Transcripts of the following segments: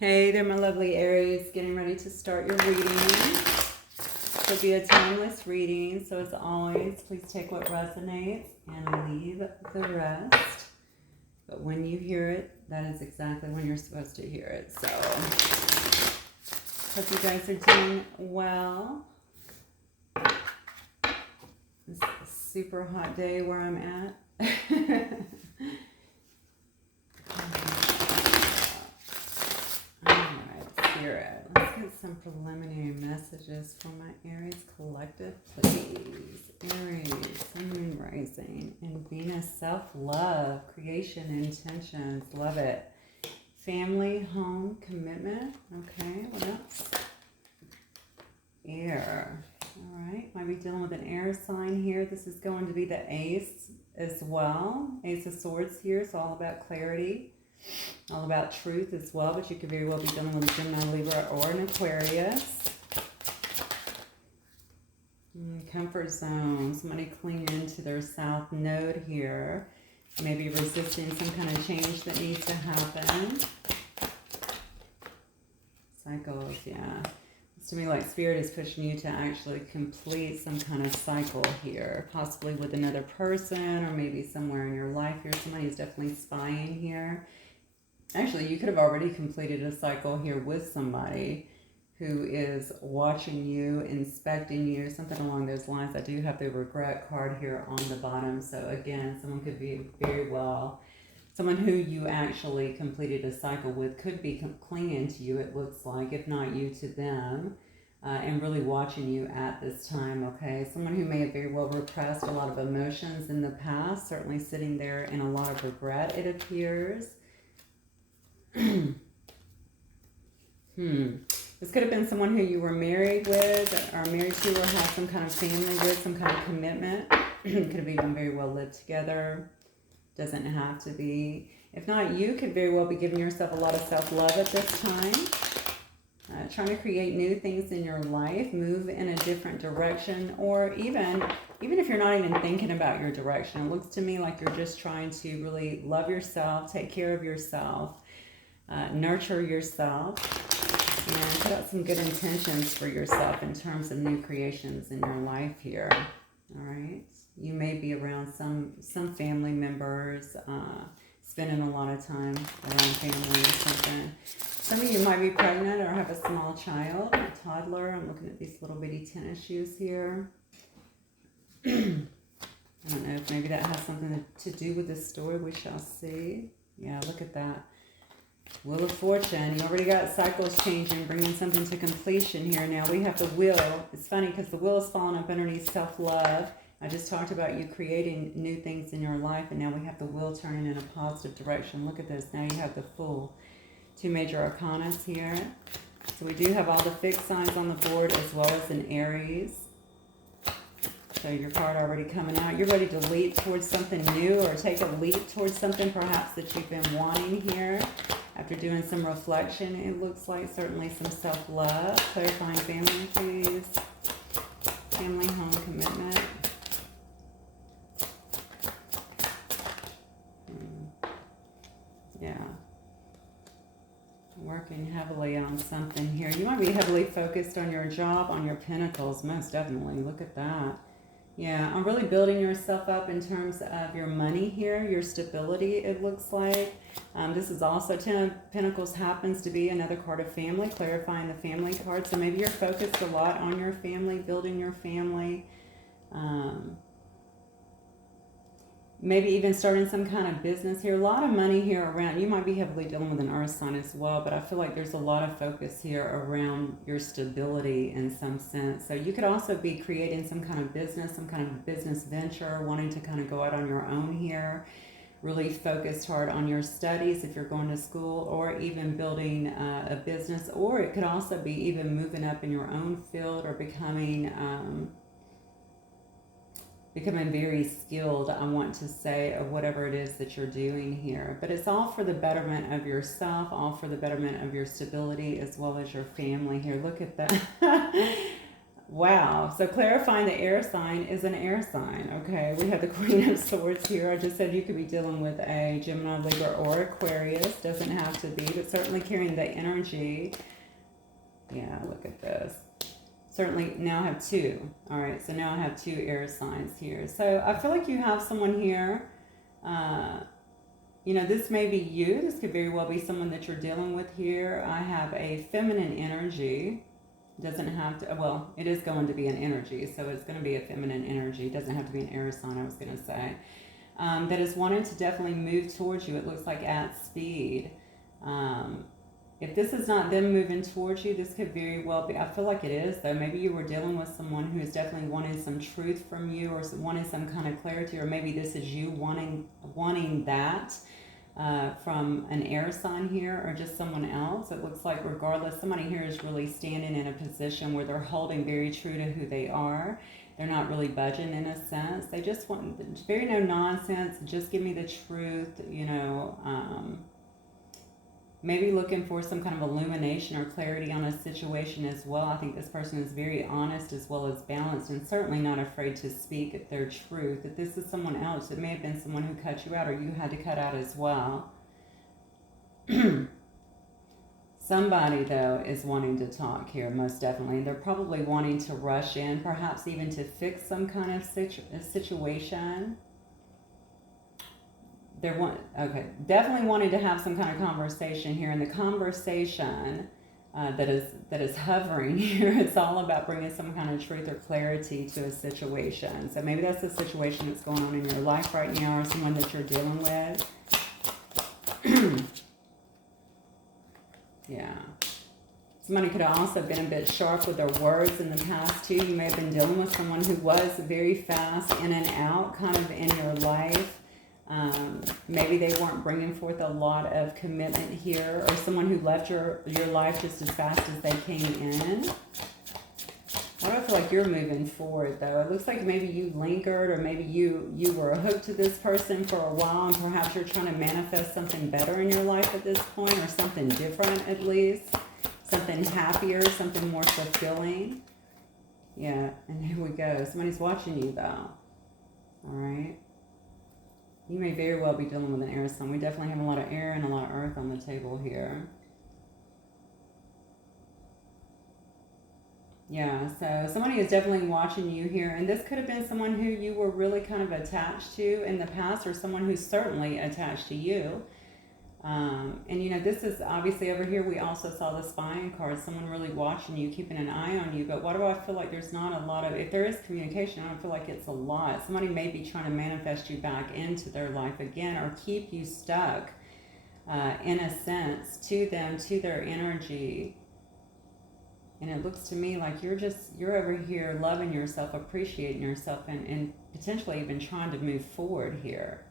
Hey there, my lovely Aries. Getting ready to start your reading. This will be a timeless reading, so as always, please take what resonates and leave the rest. But when you hear it, that is exactly when you're supposed to hear it. So, hope you guys are doing well. This super hot day where I'm at. Spirit. Let's get some preliminary messages from my Aries collective, please. Aries, Sun, Moon, Rising, and Venus, self-love, creation, intentions, love it. Family, home, commitment. Okay, what else? Air. All right, might be dealing with an air sign here. This is going to be the Ace as well. Ace of Swords here. It's all about clarity. All about truth as well, but you could very well be dealing with a Gemini, Libra, or an Aquarius. Comfort zone. Somebody clinging into their south node here. Maybe resisting some kind of change that needs to happen. Cycles, yeah. It's to me like Spirit is pushing you to actually complete some kind of cycle here. Possibly with another person or maybe somewhere in your life here. Somebody is definitely spying here. Actually, you could have already completed a cycle here with somebody who is watching you, inspecting you, something along those lines. I do have the regret card here on the bottom. So again, someone could be very well, someone who you actually completed a cycle with could be clinging to you, it looks like, if not you to them, and really watching you at this time, okay? Someone who may have very well repressed a lot of emotions in the past, certainly sitting there in a lot of regret, it appears. This could have been someone who you were married with, or married to, or had some kind of family with, some kind of commitment. Could have even very well lived together. Doesn't have to be. If not, you could very well be giving yourself a lot of self-love at this time. Trying to create new things in your life, move in a different direction, or even if you're not even thinking about your direction, it looks to me like you're just trying to really love yourself, take care of yourself, nurture yourself, and put out some good intentions for yourself in terms of new creations in your life here. All right, you may be around some family members, spending a lot of time around family or something. Some of you might be pregnant or have a small child, a toddler. I'm looking at these little bitty tennis shoes here. I don't know if maybe that has something to do with this story. We shall see. Yeah, look at that. Wheel of Fortune. You already got cycles changing, bringing something to completion here. Now we have the wheel. It's funny because the wheel is falling up underneath self-love. I just talked about you creating new things in your life, and now we have the wheel turning in a positive direction. Look at this. Now you have the Fool. Two major arcanas here. So we do have all the fixed signs on the board as well as an Aries. So your card already coming out. You're ready to leap towards something new or take a leap towards something perhaps that you've been wanting here. After doing some reflection, it looks like certainly some self-love. Clarifying family, please. Family, home, commitment. Yeah. Working heavily on something here. You might be heavily focused on your job, on your pentacles, most definitely. Look at that. Yeah, I'm really building yourself up in terms of your money here, your stability, it looks like. This is also, Ten of Pentacles happens to be another card of family, clarifying the family card. So maybe you're focused a lot on your family, building your family. Maybe even starting some kind of business here. A lot of money here around. You might be heavily dealing with an earth sign as well, but I feel like there's a lot of focus here around your stability in some sense. So you could also be creating some kind of business, some kind of business venture, wanting to kind of go out on your own here. Really focused hard on your studies if you're going to school, or even building a business, or it could also be even moving up in your own field or becoming very skilled, I want to say, of whatever it is that you're doing here. But it's all for the betterment of yourself, all for the betterment of your stability as well as your family here. Look at that. Wow. So clarifying the air sign is an air sign. Okay. We have the Queen of Swords here. I just said you could be dealing with a Gemini, Libra, or Aquarius. Doesn't have to be, but certainly carrying the energy. Yeah, look at this. Certainly now I have two. All right. So now I have two air signs here. So I feel like you have someone here. You know, this may be you. This could very well be someone that you're dealing with here. I have a feminine energy. Doesn't have to, well, it is going to be an energy, so it's going to be a feminine energy. It doesn't have to be an air sign, I was going to say. That is wanting to definitely move towards you. It looks like at speed. If this is not them moving towards you, this could very well be, I feel like it is though. Maybe you were dealing with someone who is definitely wanting some truth from you, or wanting some kind of clarity, or maybe this is you wanting that. From an air sign here, or just someone else. It looks like regardless, somebody here is really standing in a position where they're holding very true to who they are. They're not really budging in a sense. They just want very no nonsense, just give me the truth, you know. Maybe looking for some kind of illumination or clarity on a situation as well. I think this person is very honest as well as balanced, and certainly not afraid to speak their truth. That this is someone else. It may have been someone who cut you out, or you had to cut out as well. Somebody, though, is wanting to talk here, most definitely. They're probably wanting to rush in, perhaps even to fix some kind of situation. Definitely wanting to have some kind of conversation here, and the conversation that is hovering here, it's all about bringing some kind of truth or clarity to a situation. So maybe that's the situation that's going on in your life right now, or someone that you're dealing with. Yeah. Somebody could have also been a bit sharp with their words in the past too. You may have been dealing with someone who was very fast in and out kind of in your life. Maybe they weren't bringing forth a lot of commitment here, or someone who left your life just as fast as they came in. I don't feel like you're moving forward though. It looks like maybe you lingered, or maybe you were hooked to this person for a while, and perhaps you're trying to manifest something better in your life at this point, or something different at least. Something happier, something more fulfilling. Yeah, and here we go. Somebody's watching you though. Alright. You may very well be dealing with an air sign. We definitely have a lot of air and a lot of earth on the table here. Yeah, so somebody is definitely watching you here. And this could have been someone who you were really kind of attached to in the past, or someone who's certainly attached to you. And you know, this is obviously over here, we also saw the spying card, someone really watching you, keeping an eye on you. But why do I feel like there's not a lot of, if there is communication, I don't feel like it's a lot. Somebody may be trying to manifest you back into their life again, or keep you stuck, in a sense, to them, to their energy. And it looks to me like you're over here loving yourself, appreciating yourself, and potentially even trying to move forward here.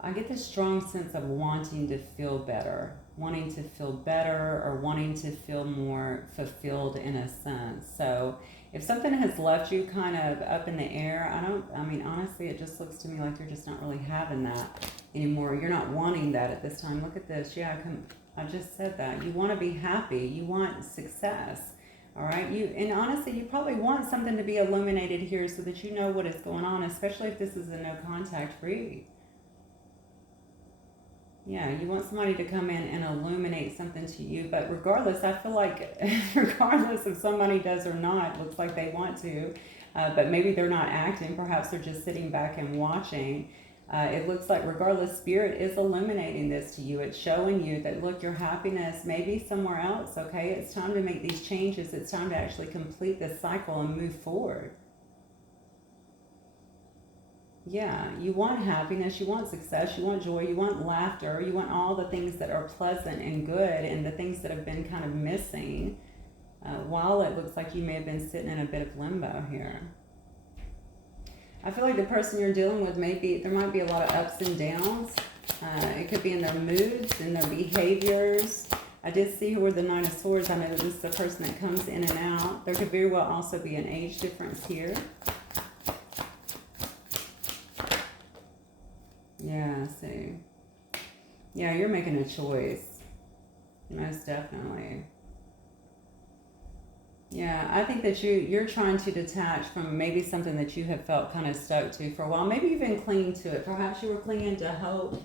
I get this strong sense of wanting to feel better, or wanting to feel more fulfilled in a sense. So if something has left you kind of up in the air, honestly, it just looks to me like you're just not really having that anymore. You're not wanting that at this time. Look at this. Yeah, I just said that. You want to be happy. You want success. All right. And honestly, you probably want something to be illuminated here so that you know what is going on, especially if this is a no contact read. Yeah, you want somebody to come in and illuminate something to you. But regardless, I feel like regardless if somebody does or not, it looks like they want to. But maybe they're not acting. Perhaps they're just sitting back and watching. It looks like regardless, Spirit is illuminating this to you. It's showing you that, look, your happiness may be somewhere else, okay? It's time to make these changes. It's time to actually complete this cycle and move forward. Yeah, you want happiness, you want success, you want joy, you want laughter, you want all the things that are pleasant and good, and the things that have been kind of missing, while it looks like you may have been sitting in a bit of limbo here. I feel like the person you're dealing with there might be a lot of ups and downs. It could be in their moods, in their behaviors. I did see here with the Nine of Swords. I know that this is a person that comes in and out. There could very well also be an age difference here. Yeah, see. Yeah, you're making a choice. Most definitely. Yeah, I think that you're trying to detach from maybe something that you have felt kind of stuck to for a while. Maybe you've been clinging to it. Perhaps you were clinging to hope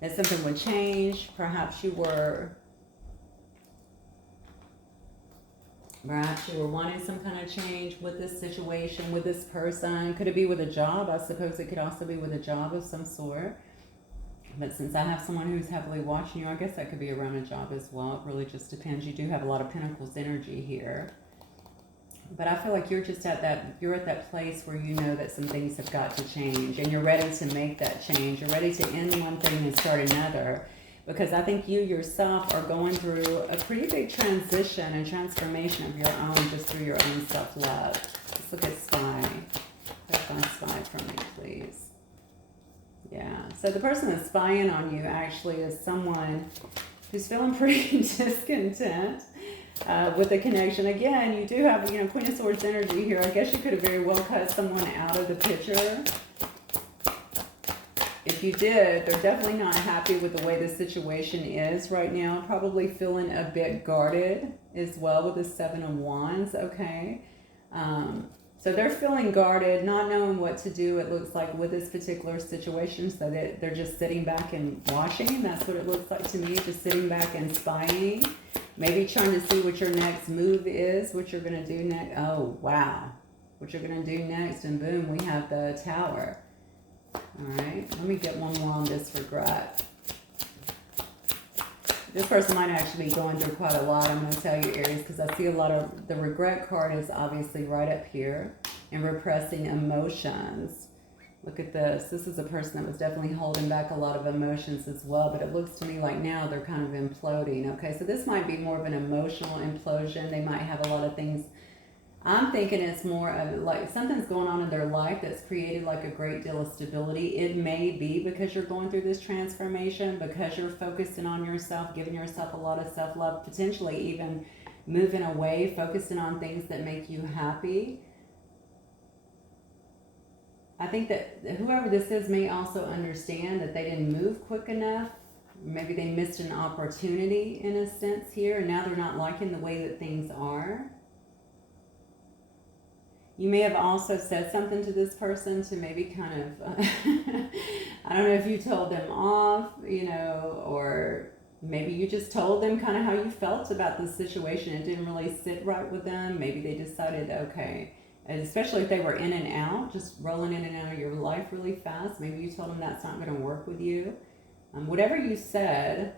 that something would change. Perhaps you were wanting some kind of change with this situation, with this person. Could it be with a job? I suppose it could also be with a job of some sort. But since I have someone who's heavily watching you, I guess that could be around a job as well. It really just depends. You do have a lot of Pentacles energy here. But I feel like you're at that place where you know that some things have got to change and you're ready to make that change. You're ready to end one thing and start another. Because I think you yourself are going through a pretty big transition and transformation of your own, just through your own self-love. Let's look at Spy. Clarify Spy for me, please. Yeah, so the person that's spying on you actually is someone who's feeling pretty discontent with the connection. Again, you do have, Queen of Swords energy here. I guess you could have very well cut someone out of the picture. If you did, they're definitely not happy with the way the situation is right now. Probably feeling a bit guarded as well with the Seven of Wands, okay? So they're feeling guarded, not knowing what to do, it looks like, with this particular situation. So they're just sitting back and watching. That's what it looks like to me, just sitting back and spying. Maybe trying to see what your next move is, what you're going to do next. Oh, wow. What you're going to do next. And boom, we have the Tower. All right, let me get one more on this regret. This person might actually be going through quite a lot, I'm going to tell you, Aries, because I see a lot of, the regret card is obviously right up here, and repressing emotions. Look at this. This is a person that was definitely holding back a lot of emotions as well, but it looks to me like now they're kind of imploding, okay? So this might be more of an emotional implosion. They might have a lot of things. I'm thinking it's more of like something's going on in their life that's created like a great deal of stability. It may be because you're going through this transformation, because you're focusing on yourself, giving yourself a lot of self-love, potentially even moving away, focusing on things that make you happy. I think that whoever this is may also understand that they didn't move quick enough. Maybe they missed an opportunity in a sense here, and now they're not liking the way that things are. You may have also said something to this person to maybe kind of, I don't know if you told them off, or maybe you just told them kind of how you felt about the situation. It didn't really sit right with them. Maybe they decided, okay, and especially if they were in and out, just rolling in and out of your life really fast. Maybe you told them that's not going to work with you. Whatever you said,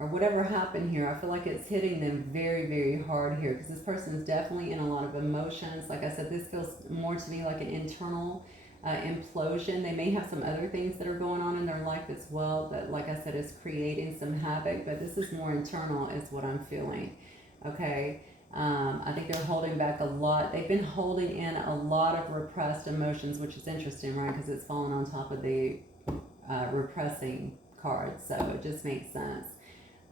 or whatever happened here, I feel like it's hitting them very, very hard here, because this person is definitely in a lot of emotions. Like I said, this feels more to me like an internal implosion. They may have some other things that are going on in their life as well that, like I said, is creating some havoc, but this is more internal is what I'm feeling, okay? I think they're holding back a lot. They've been holding in a lot of repressed emotions, which is interesting, right? Because it's fallen on top of the repressing card, so it just makes sense.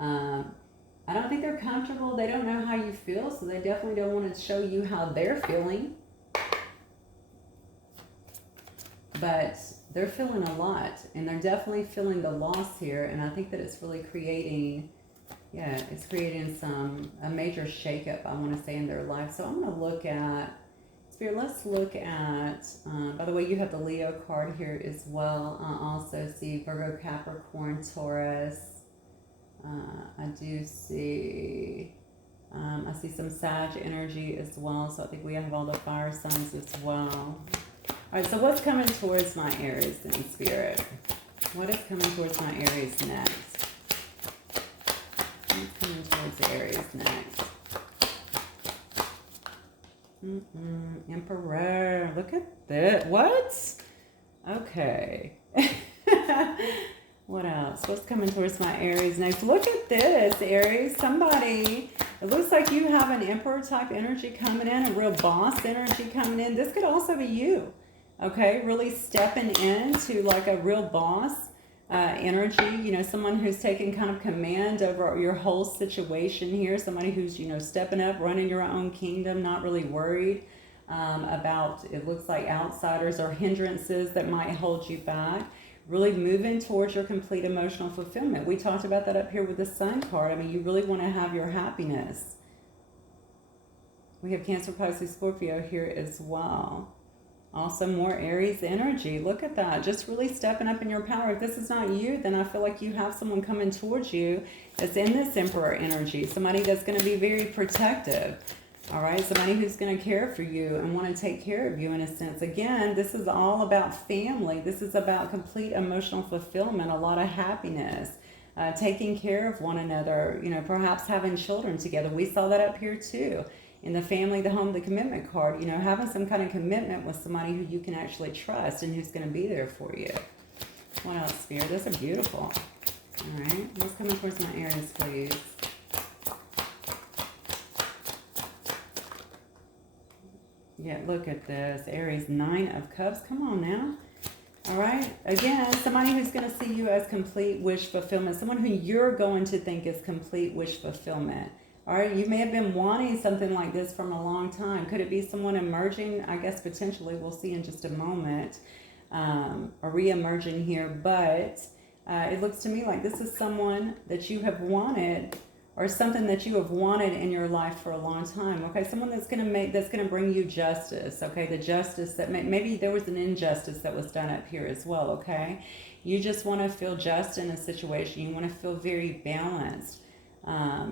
I don't think they're comfortable. They don't know how you feel, so they definitely don't want to show you how they're feeling. But they're feeling a lot, and they're definitely feeling the loss here, and I think that it's really creating, it's creating a major shakeup, I want to say, in their life. So I'm going to look at, Spirit, let's look at, by the way, you have the Leo card here as well. I also see Virgo, Capricorn, Taurus. I do see, I see some Sag energy as well. So I think we have all the fire signs as well. All right, so what's coming towards my Aries in Spirit? What is coming towards my Aries next? What's coming towards Aries next? Emperor, look at this. What? Okay. What else? What's coming towards my Aries next? Look at this, Aries. Somebody, it looks like you have an Emperor type energy coming in, a real boss energy coming in. This could also be you, okay? Really stepping into like a real boss energy, someone who's taking kind of command over your whole situation here. Somebody who's, stepping up, running your own kingdom, not really worried about, it looks like, outsiders or hindrances that might hold you back. Really moving towards your complete emotional fulfillment. We talked about that up here with the Sun card. I mean, you really want to have your happiness. We have Cancer, Pisces, Scorpio here as well. Also more Aries energy. Look at that. Just really stepping up in your power. If this is not you, then I feel like you have someone coming towards you that's in this Emperor energy. Somebody that's going to be very protective. All right. Somebody who's going to care for you and want to take care of you in a sense. Again, this is all about family. This is about complete emotional fulfillment, a lot of happiness, taking care of one another, you know, perhaps having children together. We saw that up here too. In the family, the home, the commitment card, you know, having some kind of commitment with somebody who you can actually trust and who's going to be there for you. What else, Spirit? Those are beautiful. All right. What's coming towards my Aries, please? Yeah, look at this. Aries, 9 of Cups. Come on now. All right. Again, somebody who's going to see you as complete wish fulfillment. Someone who you're going to think is complete wish fulfillment. All right, you may have been wanting something like this from a long time. Could it be someone emerging? I guess potentially, we'll see in just a moment, or re-emerging here. But it looks to me like this is someone that you have wanted, or something that you have wanted in your life for a long time. Okay, someone that's gonna bring you justice. Okay, the justice that maybe there was an injustice that was done up here as well. Okay, you just want to feel just in a situation. You want to feel very balanced.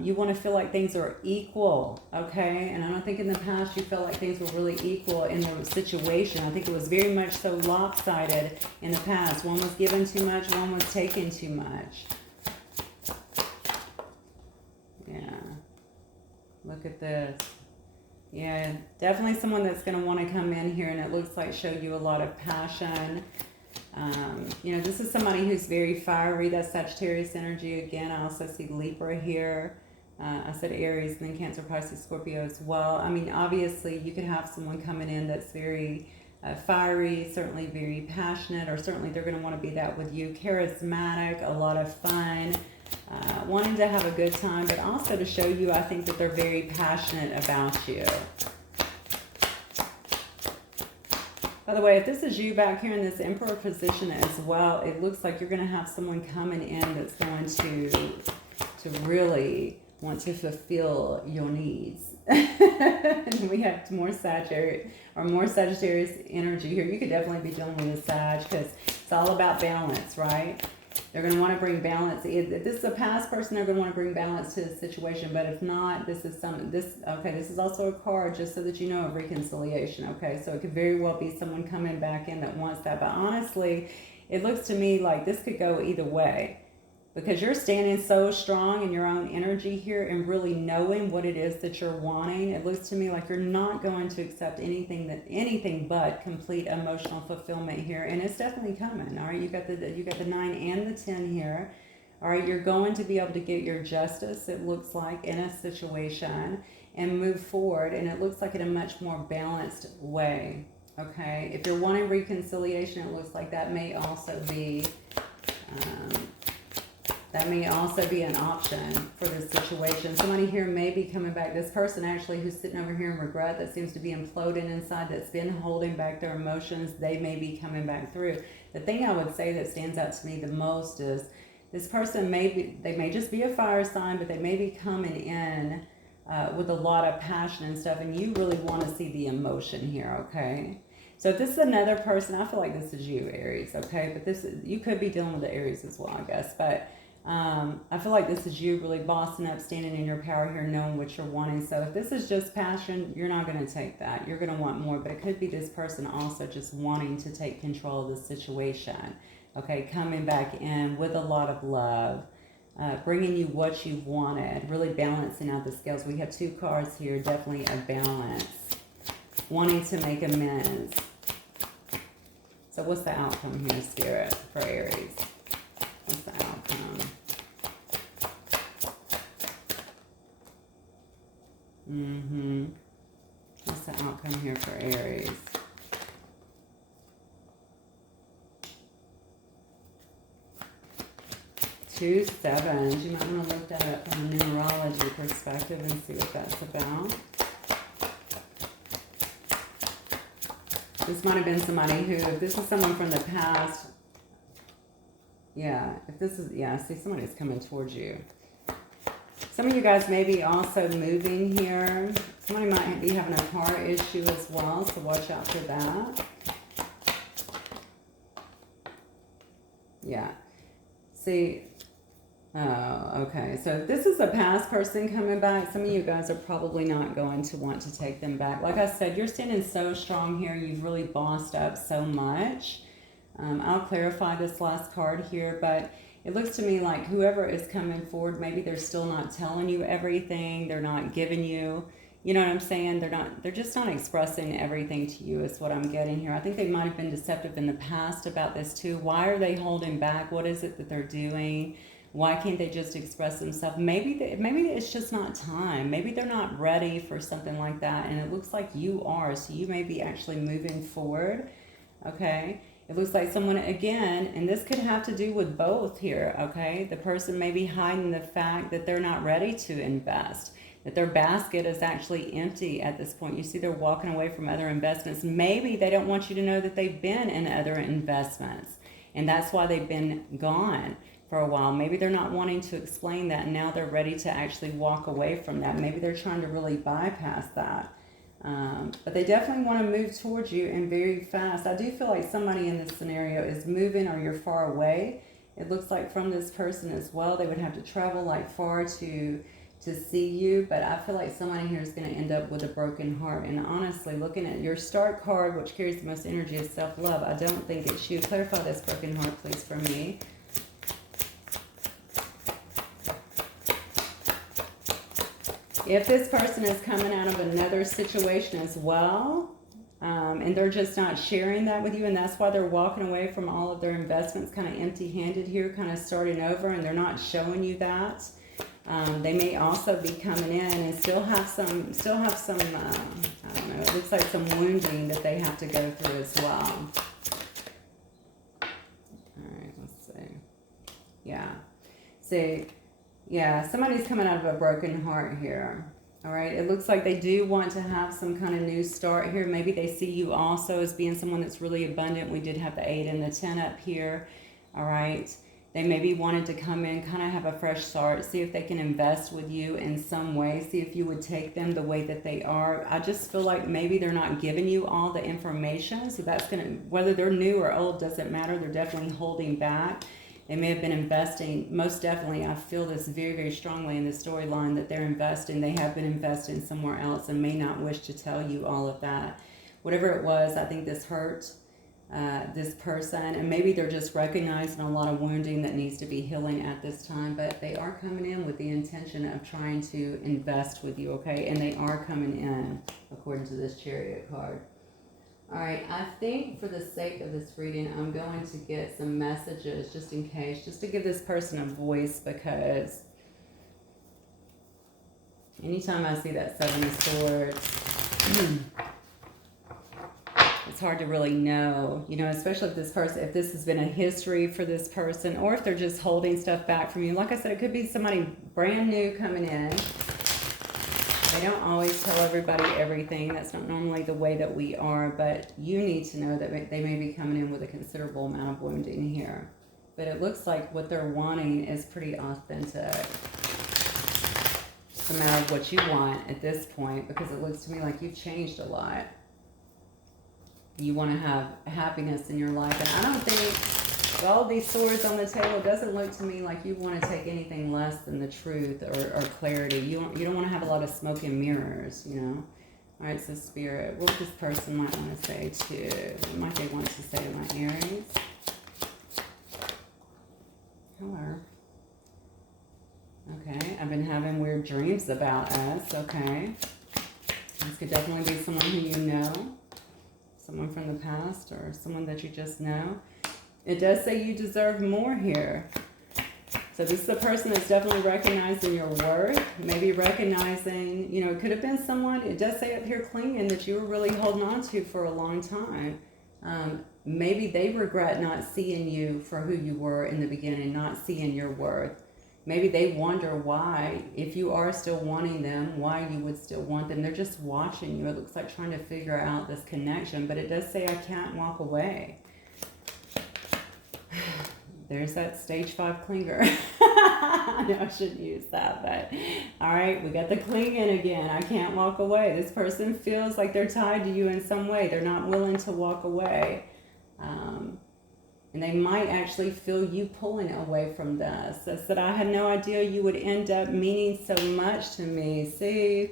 You want to feel like things are equal, okay? And I don't think in the past you felt like things were really equal in the situation. I think it was very much so lopsided in the past. One was given too much, one was taken too much. Yeah. Look at this. Yeah, definitely someone that's going to want to come in here, and it looks like show you a lot of passion. You know, this is somebody who's very fiery. That's Sagittarius energy again. I also see Libra here. I said Aries and then Cancer, Pisces, Scorpio as well. I mean, obviously you could have someone coming in that's very fiery, certainly very passionate, or certainly they're going to want to be that with you. Charismatic, a lot of fun, wanting to have a good time, but also to show you, I think, that they're very passionate about you. By the way, if this is you back here in this Emperor position as well, it looks like you're going to have someone coming in that's going to really want to fulfill your needs. And we have more Sagittarius energy here. You could definitely be dealing with a Sag because it's all about balance, right? They're going to want to bring balance. If this is a past person, they're going to want to bring balance to the situation. But if not, this is this is also a card just so that you know of reconciliation. Okay, so it could very well be someone coming back in that wants that. But honestly, it looks to me like this could go either way, because you're standing so strong in your own energy here and really knowing what it is that you're wanting. It looks to me like you're not going to accept anything but complete emotional fulfillment here, and it's definitely coming. All right, you got the 9 and the 10 here. All right, you're going to be able to get your justice, it looks like, in a situation and move forward, and it looks like in a much more balanced way. Okay, if you're wanting reconciliation, it looks like that may also be an option for this situation. Somebody here may be coming back. This person actually who's sitting over here in regret, that seems to be imploding inside, that's been holding back their emotions, they may be coming back through. The thing I would say that stands out to me the most is this person they may just be a fire sign, but they may be coming in with a lot of passion and stuff, and you really want to see the emotion here, okay? So if this is another person, I feel like this is you, Aries, okay? But you could be dealing with the Aries as well, I guess, but I feel like this is you really bossing up, standing in your power here, knowing what you're wanting. So if this is just passion, you're not going to take that. You're going to want more. But it could be this person also just wanting to take control of the situation. Okay, coming back in with a lot of love, bringing you what you've wanted, really balancing out the scales. We have 2 cards here, definitely a balance, wanting to make amends. So what's the outcome here, Spirit, for Aries? What's the outcome? What's the outcome here for Aries? Two sevens. You might want to look that up from a numerology perspective and see what that's about. This might have been somebody who, if this is someone from the past, see, somebody's coming towards you. Some of you guys may be also moving here. Somebody might be having a car issue as well, so watch out for that. Yeah. See, oh, okay. So this is a past person coming back. Some of you guys are probably not going to want to take them back. Like I said, you're standing so strong here. You've really bossed up so much. I'll clarify this last card here, but it looks to me like whoever is coming forward, maybe they're still not telling you everything. They're not giving you, you know what I'm saying? They're just not expressing everything to you is what I'm getting here. I think they might have been deceptive in the past about this too. Why are they holding back? What is it that they're doing? Why can't they just express themselves? Maybe it's just not time. Maybe they're not ready for something like that. And it looks like you are. So you may be actually moving forward. Okay. It looks like someone, again, and this could have to do with both here, okay? The person may be hiding the fact that they're not ready to invest, that their basket is actually empty at this point. You see they're walking away from other investments. Maybe they don't want you to know that they've been in other investments, and that's why they've been gone for a while. Maybe they're not wanting to explain that, and now they're ready to actually walk away from that. Maybe they're trying to really bypass that. But they definitely want to move towards you and very fast. I do feel like somebody in this scenario is moving or you're far away. It looks like from this person as well, they would have to travel like far to see you. But I feel like somebody here is going to end up with a broken heart. And honestly, looking at your start card, which carries the most energy of self-love, I don't think it's you. Clarify this broken heart, please, for me. If this person is coming out of another situation as well, and they're just not sharing that with you, and that's why they're walking away from all of their investments kind of empty-handed here, kind of starting over, and they're not showing you that. They may also be coming in and still have some, I don't know, it looks like some wounding that they have to go through as well. All right, let's see. Yeah. See. Yeah, somebody's coming out of a broken heart here. All right, it looks like they do want to have some kind of new start here. Maybe they see you also as being someone that's really abundant. We did have the 8 and the 10 up here. All right, they maybe wanted to come in, kind of have a fresh start, see if they can invest with you in some way, see if you would take them the way that they are. I just feel like maybe they're not giving you all the information. So that's going to, whether they're new or old, doesn't matter. They're definitely holding back. They may have been investing, most definitely, I feel this very, very strongly in the storyline that they're investing. They have been investing somewhere else and may not wish to tell you all of that. Whatever it was, I think this hurt this person, and maybe they're just recognizing a lot of wounding that needs to be healing at this time, but they are coming in with the intention of trying to invest with you, okay? And they are coming in, according to this Chariot card. All right, I think for the sake of this reading, I'm going to get some messages just in case, just to give this person a voice, because anytime I see that 7 of Swords, it's hard to really know, you know, especially if this person, if this has been a history for this person, or if they're just holding stuff back from you. Like I said, it could be somebody brand new coming in. They don't always tell everybody everything. That's not normally the way that we are, but you need to know that they may be coming in with a considerable amount of wounding here. But it looks like what they're wanting is pretty authentic. It's a matter of what you want at this point, because it looks to me like you've changed a lot. You want to have happiness in your life, and I don't think, with all these swords on the table, it doesn't look to me like you want to take anything less than the truth or clarity. You don't want to have a lot of smoke and mirrors, you know. All right, so Spirit, what this person might want to say to, what might they want to say to my Aries? Hello. Okay, I've been having weird dreams about us. Okay. This could definitely be someone who you know, someone from the past, or someone that you just know. It does say you deserve more here. So this is a person that's definitely recognizing your worth, maybe recognizing, you know, it could have been someone, it does say up here clinging, that you were really holding on to for a long time. Maybe they regret not seeing you for who you were in the beginning, not seeing your worth. Maybe they wonder why, if you are still wanting them, why you would still want them. They're just watching you. It looks like trying to figure out this connection, but it does say I can't walk away. There's that stage 5 clinger. No, I shouldn't use that, but all right, we got the clinging again. I can't walk away. This person feels like they're tied to you in some way. They're not willing to walk away. And they might actually feel you pulling away from this. It's that I had no idea you would end up meaning so much to me. See,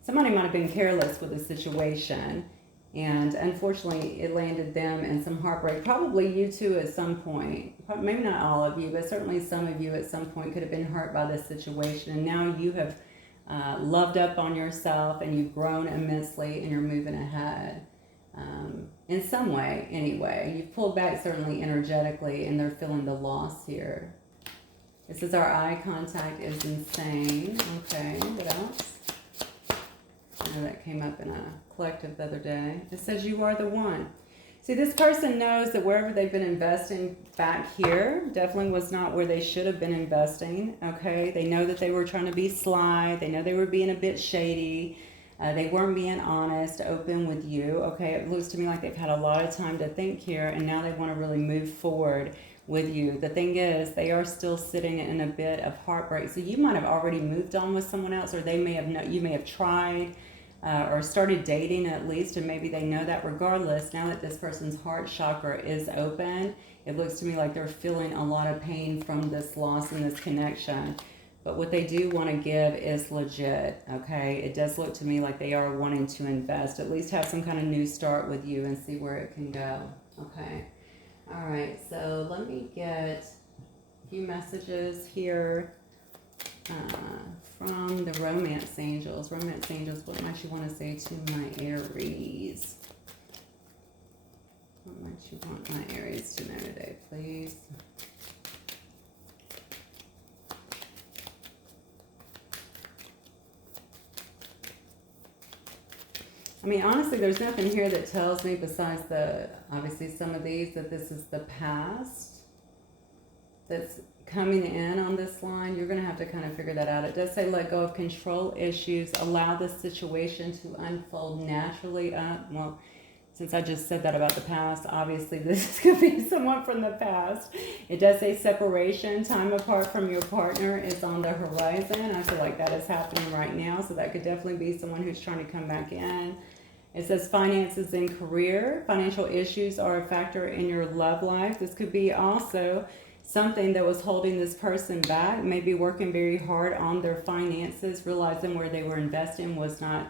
somebody might have been careless with the situation. And unfortunately, it landed them in some heartbreak. Probably you too at some point. Maybe not all of you, but certainly some of you at some point could have been hurt by this situation. And now you have loved up on yourself and you've grown immensely and you're moving ahead. In some way, anyway. You've pulled back certainly energetically and they're feeling the loss here. It says our eye contact is insane. Okay, what else? I know that came up in a collective the other day. It says you are the one. See, this person knows that wherever they've been investing back here definitely was not where they should have been investing. Okay, they know that they were trying to be sly. They know they were being a bit shady. They weren't being honest, open with you. Okay, it looks to me like they've had a lot of time to think here, and now they want to really move forward with you. The thing is, they are still sitting in a bit of heartbreak. So you might have already moved on with someone else, or they may have you may have tried or started dating at least, and maybe they know that. Regardless, now that this person's heart chakra is open, it looks to me like they're feeling a lot of pain from this loss and this connection. But what they do want to give is legit, okay? It does look to me like they are wanting to invest, at least have some kind of new start with you and see where it can go, okay? All right, so let me get a few messages here from the Romance Angels. Romance Angels, what might you want to say to my Aries? What might you want my Aries to know today, please? I mean, honestly, there's nothing here that tells me besides obviously some of these, that this is the past that's coming in on this line. You're going to have to kind of figure that out. It does say let go of control issues, allow this situation to unfold naturally. Well, since I just said that about the past, obviously this could be someone from the past. It does say separation, time apart from your partner is on the horizon. I feel like that is happening right now, so that could definitely be someone who's trying to come back in. It says finances and career. Financial issues are a factor in your love life. This could be also something that was holding this person back, maybe working very hard on their finances, realizing where they were investing was not,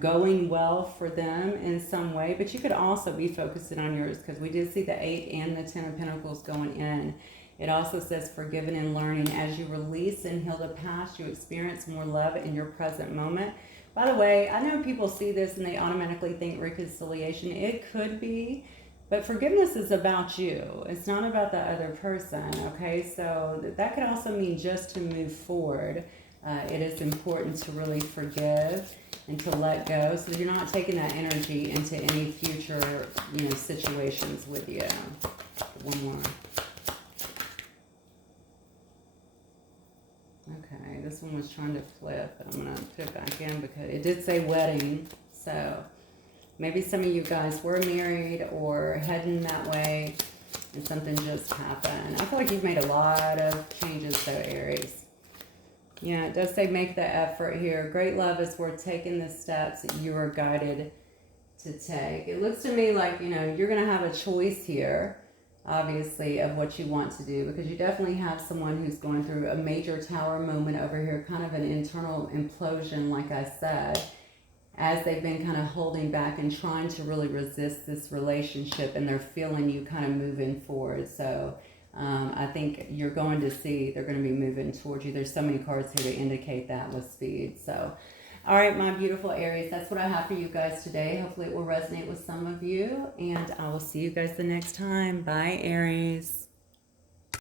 going well for them in some way. But you could also be focusing on yours, because we did see the 8 and the 10 of Pentacles going in. It also says forgiving and learning. As you release and heal the past, you experience more love in your present moment. By the way, I know people see this and they automatically think reconciliation. It could be, but forgiveness is about you. It's not about the other person, okay? So that could also mean just to move forward. It is important to really forgive and to let go, so that you're not taking that energy into any future, situations with you. One more. Okay, this one was trying to flip, but I'm going to put it back in because it did say wedding. So maybe some of you guys were married or heading that way and something just happened. I feel like you've made a lot of changes though, Aries. Yeah, it does say make the effort here. Great love is worth taking the steps that you are guided to take. It looks to me like, you're going to have a choice here, obviously, of what you want to do, because you definitely have someone who's going through a major tower moment over here, kind of an internal implosion, like I said, as they've been kind of holding back and trying to really resist this relationship, and they're feeling you kind of moving forward. So I think you're going to see they're going to be moving towards you. There's so many cards here to indicate that with speed. So all right, my beautiful Aries, that's what I have for you guys today. Hopefully it will resonate with some of you, and I will see you guys the next time. Bye, Aries.